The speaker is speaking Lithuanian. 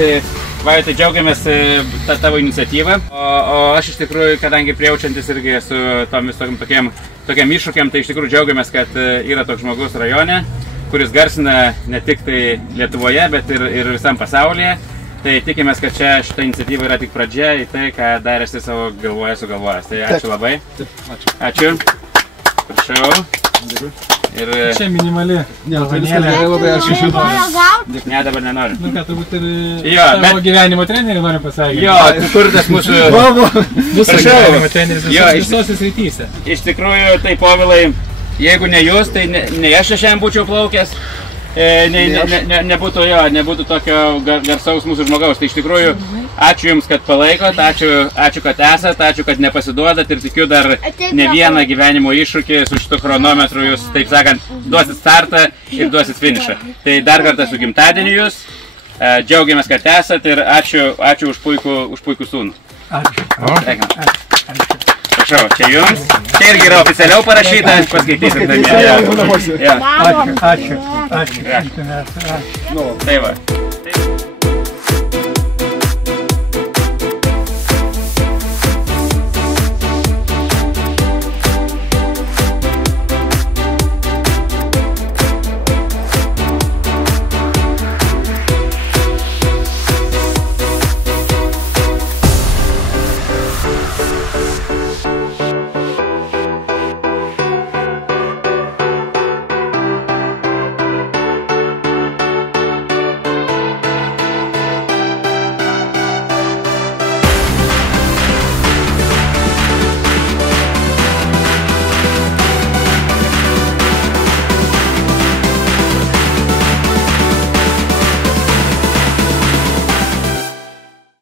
Tai džiaugiamės tavo iniciatyvą, o aš iš tikrųjų, kadangi prijaučiantis irgi su tomis tokiam iššūkiam, tai iš tikrųjų džiaugiamės, kad yra toks žmogus rajone, kuris garsina ne tik tai Lietuvoje, bet ir visam pasaulyje. Tai tikimės, kad šita iniciatyva yra tik pradžia į tai, ką dar esi savo galvoje sugalvojęs. Tai ačiū labai. Ačiū. Prašau. Ir čia minimali. Ne, tai viskas gerai, labai aš iš jų noriu. Ne, dabar nenoriu. Nu ką, turbūt ir savo gyvenimo trenerių noriu pasakyti. Jo, kur tas mūsų... Mūsų gyvenimo treneris visose srityse. Iš tikrųjų, tai Povilai, jeigu ne jūs, tai ne aš šiandien būčiau plaukęs. Nebūtų tokio garsaus mūsų žmogaus. Tai iš tikrųjų, ačiū Jums, kad palaikot, ačiū, kad esat, ačiū, kad nepasiduodat ir tikiu dar ne vieną gyvenimo iššūkį su šitu chronometru Jūs, taip sakant, duosit startą ir duosit finišą. Tai dar kartą su gimtadieniu Jūs, džiaugiamės, kad esat ir ačiū už puikų sūnų. Ačiū. Prašau, čia Jums. Čia irgi yra oficialiau parašyta, aš paskaitysiu. Ačiū. Tai va.